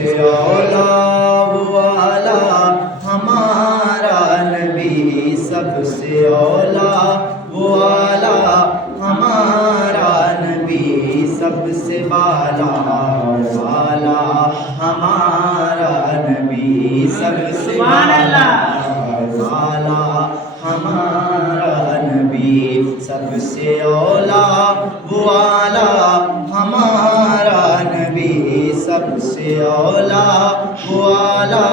سے اولا والا ہمارا نبی، سب سے اولا والا ہمارا نبی، سب سے بالا والا ہمارا نبی، سب سے بالا والا ہمارا نبی، سب سے اولا والا ہمارا نبی، سب سے اولا والا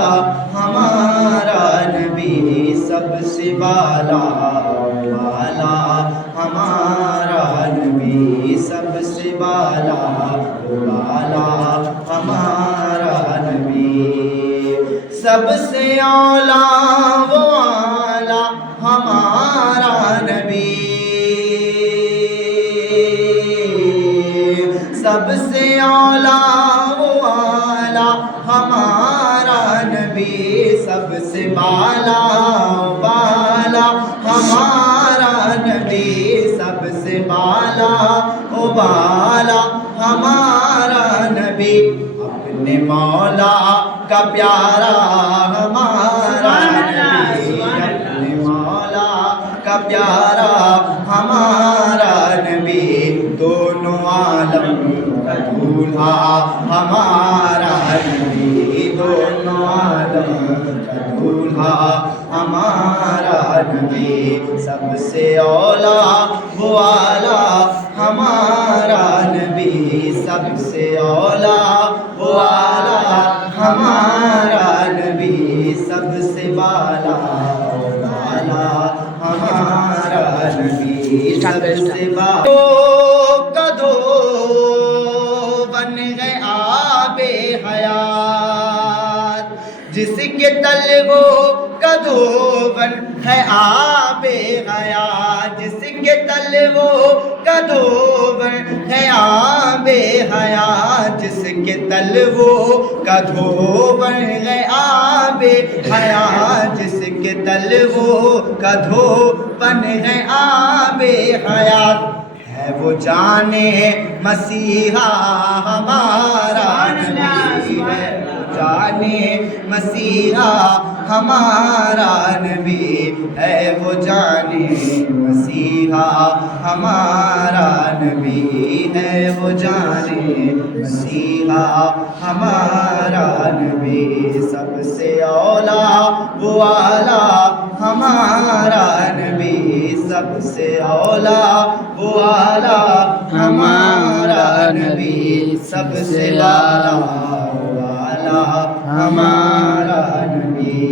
ہمارا نبی، سب سے بالا والا ہمارا نبی، سب سے بالا والا ہمارا نبی، سب سے اولا والا ہمارا نبی، سب سے اولا والا ہمارا نبی، سب سے بالا بالا ہمارا نبی، سب سے بالا بالا ہمارا نبی، اپنے مولا کا پیارا ہمارا نبی، اپنے مولا کا پیارا ہمارا نبی، دونوں عالم کا دولہا ہمارا نبی، دونوں عالم کا دولہا ہمارا نبی، سب سے اولا والا ہمارا نبی، سب سے اولا والا ہمارا نبی، سب سے بالا والا ہمارا نبی، سب سے بالا کدو بن گئے آب حیات، جس کے تل وہ کدو بن ہے آب حیات، جس کے تل وہ کدو بن ہے آب حیات، جس کے تل وہ کدو بن ہے آب حیات، جس کے تل وہ کدو بن ہے آب حیات، ہے وہ جانے مسیحا ہمارا نبی، ہے وہ جانے مسیحا ہمارا نبی، ہے وہ جانے مسیحا ہمارا نبی، ہے وہ جانے مسیحا ہمارا نبی، سب سے اولا والا ہمارا نبی، سب سے اولا والا ہمارا نبی، سب سے بالا والا ہمارا نبی،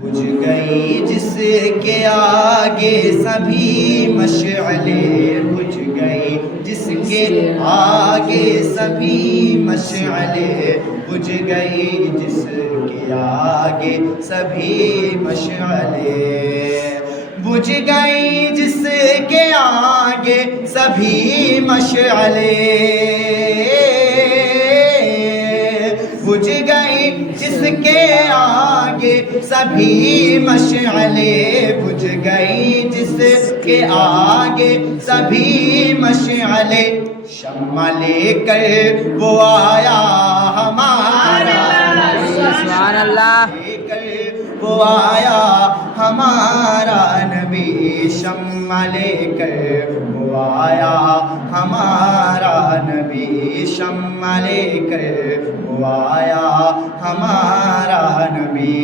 بجھ گئی جس کے آگے سبھی مشعلیں، بجھ گئی جس کے آگے سبھی مشعلیں، بجھ گئی جس کے آگے سبھی مشعلیں، بجھ گئی جس کے آگے سبھی مشعلیں، بجھ گئی جس کے آگے سبھی مشعلیں، بجھ گئی جس کے آگے سبھی مشعلیں، شمع لے کر وہ آیا ہمارا نبی، سبحان اللہ، لے کر وہ آیا ہمارا نبی، شمع لے کر وہ آیا ہمارا نبی، شمع لے کر وہ آیا ہمارا نبی،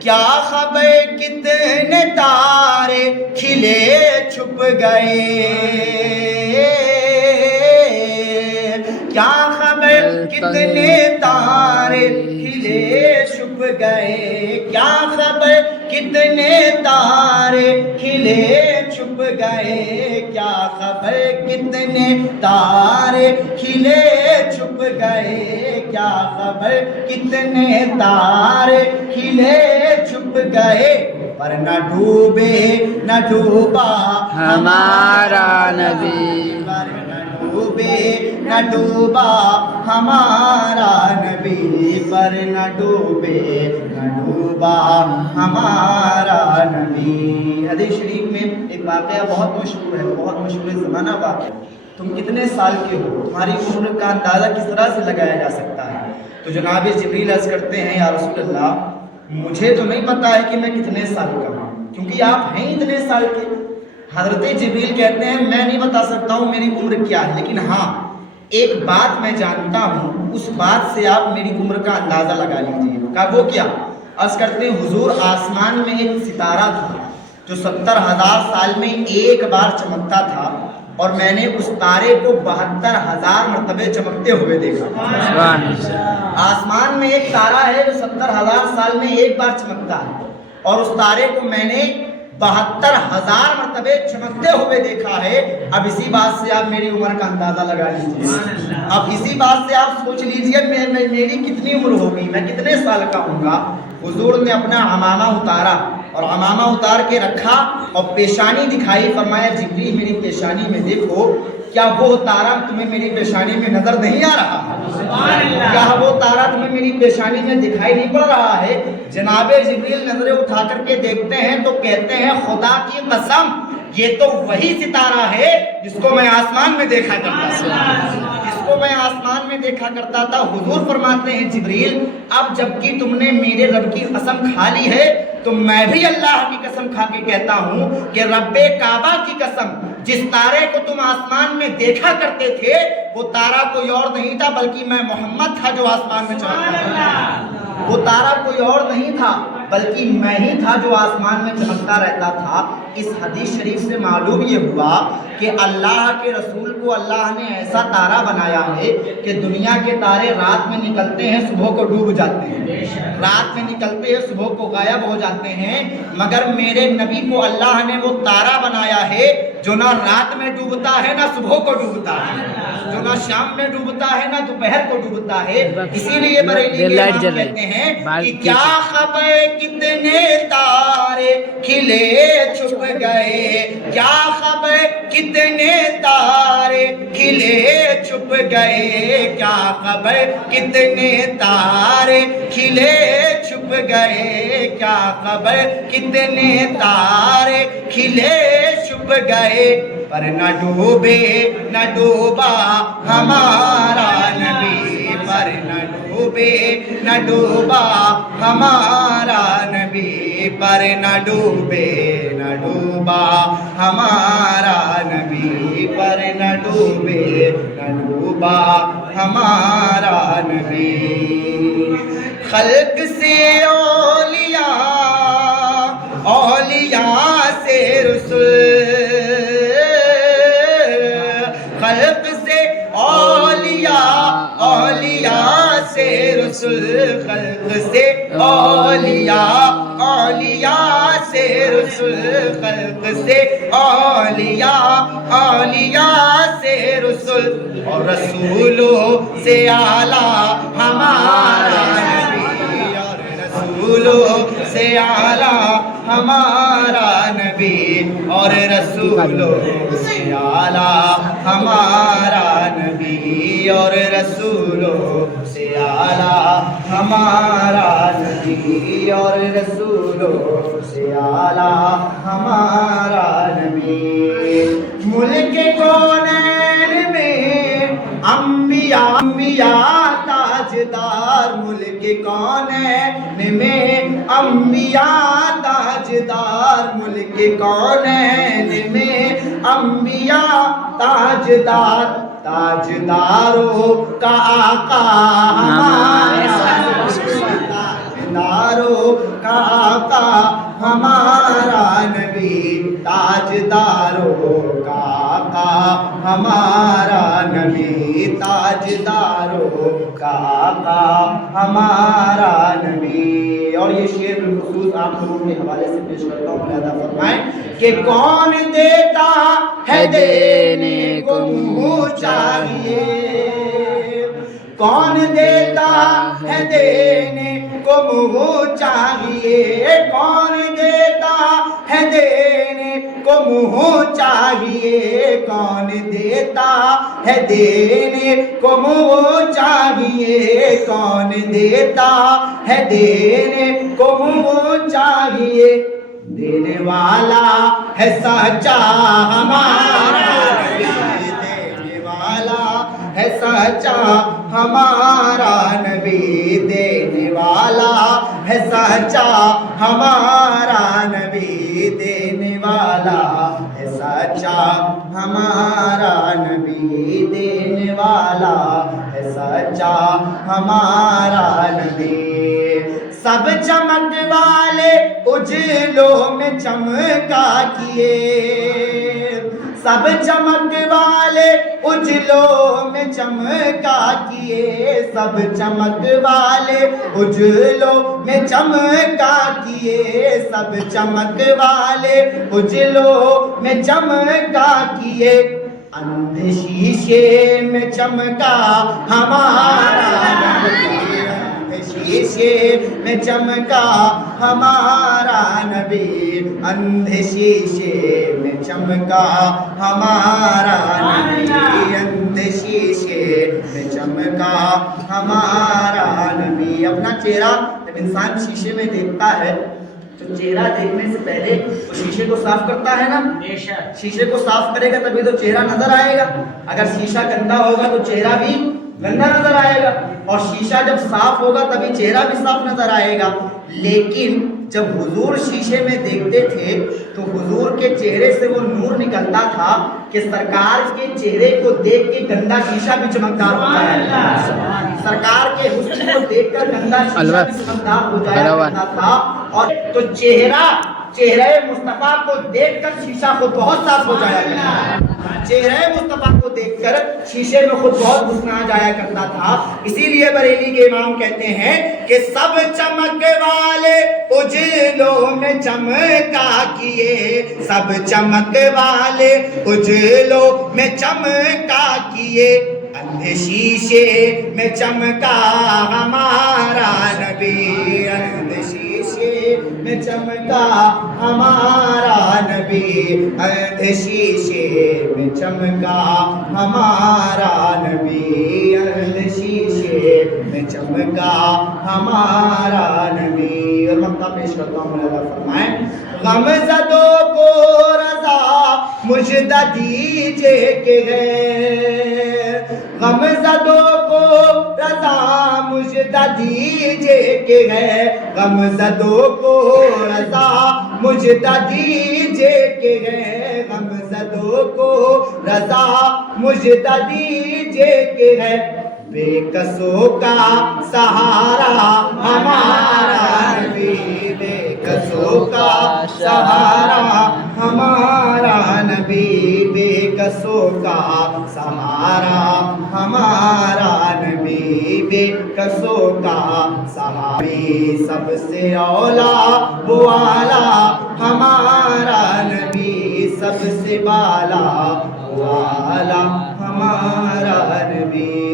کیا خبر کتنے تارے کھلے چھپ گئے، کیا خبر کتنے تارے کھلے چھپ گئے، کیا خبر کتنے تارے کھلے چھپ گئے، کیا خبر کتنے تارے کھلے چھپ گئے، کیا خبر کتنے تارے کھلے چھپ گئے، پر نہ ڈوبے نہ ڈوبا ہمارا نبی، پر نہ ڈوبے نہ ڈوبا ہمارا نبی، پر نہ ڈوبے نہ ڈوبا ہمارا نبی۔ حدیث شریف میں ایک واقعہ بہت مشہور ہے، بہت مشہور زمانہ واقعہ، تم کتنے سال کے ہو، تمہاری عمر کا اندازہ کس طرح سے لگایا جا سکتا ہے؟ تو جناب جبریل عرض کرتے ہیں یا رسول اللہ مجھے تو نہیں پتا ہے کہ میں کتنے سال کا ہوں، کیونکہ آپ ہیں اتنے سال کے۔ حضرت جبریل کہتے ہیں میں نہیں بتا سکتا ہوں میری عمر کیا ہے، لیکن ہاں ایک بات میں جانتا ہوں، اس بات سے آپ میری عمر کا اندازہ لگا لیجیے۔ کہا وہ کیا؟ عرض کرتے ہیں حضور آسمان میں ایک ستارہ تھا جو 70,000 سال میں ایک بار چمکتا تھا، اور میں نے اس تارے کو 72,000 مرتبے چمکتے ہوئے دیکھا۔ آسمان میں ایک تارہ ہے جو 70,000 سال میں ایک بار چمکتا ہے، اور اس تارے کو میں نے 72,000 مرتبے چمکتے ہوئے دیکھا ہے۔ اب اسی بات سے آپ میری عمر کا اندازہ لگا لیجیے، اب اسی بات سے آپ سوچ لیجیے میری کتنی عمر ہوگی، میں کتنے سال کا ہوں گا۔ حضور نے اپنا عمامہ اتارا اور عمامہ اتار کے رکھا اور پیشانی دکھائی، فرمایا جبریل میری پیشانی میں دیکھو، کیا وہ تارا تمہیں میری پیشانی میں نظر نہیں آ رہا؟ کیا وہ تارا تمہیں میری پیشانی میں دکھائی نہیں پڑ رہا ہے؟ جناب جبریل نظریں اٹھا کر کے دیکھتے ہیں تو کہتے ہیں خدا کی قسم یہ تو وہی ستارہ ہے جس کو میں آسمان میں دیکھا کرتا تھا، حضور فرماتے ہیں جبریل اب جبکہ تم نے میرے رب کی قسم کھا لی ہے تو میں بھی اللہ کی قسم کھا کے کہتا ہوں کہ رب کعبہ کی قسم، جس تارے کو تم آسمان میں دیکھا کرتے تھے وہ تارا کوئی اور نہیں تھا بلکہ میں محمد تھا جو آسمان میں چمکتا تھا۔ وہ تارا کوئی اور نہیں تھا بلکہ میں ہی تھا جو آسمان میں چمکتا رہتا تھا۔ اس حدیث شریف سے معلوم یہ ہوا کہ اللہ کے رسول کو اللہ نے ایسا تارا بنایا ہے کہ دنیا کے تارے رات میں نکلتے ہیں صبح کو ڈوب جاتے ہیں، رات میں نکلتے ہیں صبح کو غائب ہو جاتے ہیں، مگر میرے نبی کو اللہ نے وہ تارا بنایا ہے جو نہ رات میں ڈوبتا ہے نہ صبح کو ڈوبتا ہے، جو نہ شام میں ڈوبتا ہے نہ دوپہر کو ڈوبتا ہے۔ اسی لیے بریلی کے امام کہتے ہیں کہ کیا خبر کتنے تارے کھلے چھپ گئے، کیا خبر کتنے تارے کھلے چھپ گئے، کیا خبر کتنے تارے کھلے چھپ گئے، کیا خبر کتنے تارے کھلے چھپ گئے، پر نہ ڈوبے نہ ڈوبا ہمارا نبی، پر نہ ڈوبے نہ ڈوبا ہمارا نبی، پر نہ ڈوبے نہ ڈوبا ہمارا نبی، پر نہ ڈوبے نہ ڈوبا ہمارا نبی۔ خلق سے اولیاء، اولیاء سے رسول، خلق سے اولیاء، اولیاء سے رسول، خلق سے اولیاء، اولیاء سے رسول، خلق سے اولیاء، اولیاء سے رسول، اور رسولوں سے اعلیٰ ہمارا نبی، اور رسولوں سے اعلیٰ ہمارا نبی، اور رسولوں سے اعلیٰ ہمارا نبی، اور رسولوں سے اعلیٰ ہمارا نبی، اور رسولوں سے اعلیٰ ہمارا نبی۔ ملک کونین میں انبیاء، انبیاء تاجدار، ملک کونین میں انبیاء تاجدار، ملک کونین میں انبیاء تاجدار، تاجداروں کا آقا ہمارا، تاجداروں کا آقا ہمارا نبی، تاجداروں کا آقا ہمارا نبی، تاجداروں کا آقا ہمارا نبی۔ اور یہ شعر بالخصوص آپ لوگوں کے حوالے سے پیش کرتا ہوں، لہذا فرمائیں کہ کون دیتا ہے دینے کو منہ چاہیے، کون دیتا ہے دینے کو منہ چاہیے، کون دیتا ہے دینے کو منہ چاہیے، کون دیتا ہے دینے کو منہ چاہیے، کون دیتا ہے دینے کو منہ چاہیے، دینے والا ہے سچا ہمارا نبی، دینے ہے سچا ہمارا نبی، دینے والا ہے سچا ہمارا نبی، دینے والا ہے سچا ہمارا نبی، دینے والا ہے سچا ہمارا نبی۔ سب چمک والے اجلوں میں چمکا کیے، سب چمک والے اجلوں میں چمکا کیے، سب چمک والے اجلوں میں چمکا کیے، سب چمک والے اجلوں میں چمکا کیے، اندھے شیشے میں چمکا ہمارا نبی، اندھے شیشے میں چمکا ہمارا نبی، اندھے شیشے میں چمکا ہمارا نبی، اندھے شیشے میں چمکا ہمارا نبی۔ اپنا چہرہ جب انسان شیشے میں دیکھتا ہے تو چہرہ دیکھنے سے پہلے وہ شیشے کو صاف کرتا ہے نا، شیشے کو صاف کرے گا تبھی تو چہرہ نظر آئے گا، اگر شیشہ گندا ہوگا تو چہرہ بھی گندا نظر آئے گا، اور شیشہ جب صاف ہوگا تبھی چہرہ بھی صاف نظر آئے گا۔ لیکن جب حضور شیشے میں دیکھتے تھے تو حضور کے چہرے سے وہ نور نکلتا تھا کہ سرکار کے چہرے کو دیکھ کے گندا شیشہ بھی چمکدار ہو جائے، سرکار کے حسن کو دیکھ کر گندا شیشہ بھی چمکدار ہو جایا کرتا تھا۔ اور تو چہرہ مصطفیٰ کو دیکھ کر شیشہ خود بہت صاف ہو جایا کرتا تھا، چہرہ مصطفیٰ کو دیکھ کر شیشے میں خود بہت حسن آ جایا کرتا تھا۔ اسی لیے بریلی کے امام کہتے ہیں کہ سب چمک والے اجلوں میں چمکا کیے، سب چمک والے اجلوں میں چمکا کیے، اندھے شیشے میں چمکا ہمارا نبی، اندھے شیشے میں چمکا ہمارا نبی، اندھے شیشے میں چمکا ہمارا نبی، اندھے شیشے میں چمکا ہمارا نبی۔ اور مقطع پیش کرتا ہوں، اللہ فرمائیں غم زدوں کو رضا مجدہ دیجئے کہ ہے، غم زدوں کو رضا مجدہ دیجئے کہ ہے، غم زدوں کو رضا مجدہ دیجئے کہ ہے، غم زدوں کو رضا مجدہ دیجئے کہ ہے، بے کسوں کا سہارا ہمارا نبی، بے کسوں کا سہارا ہمارا نبی، بے کسوں کا سہارا ہمارا نبی، بے کسوں کا سہارا، سب سے اولا والا ہمارا نبی، سب سے بالا والا ہمارا نبی۔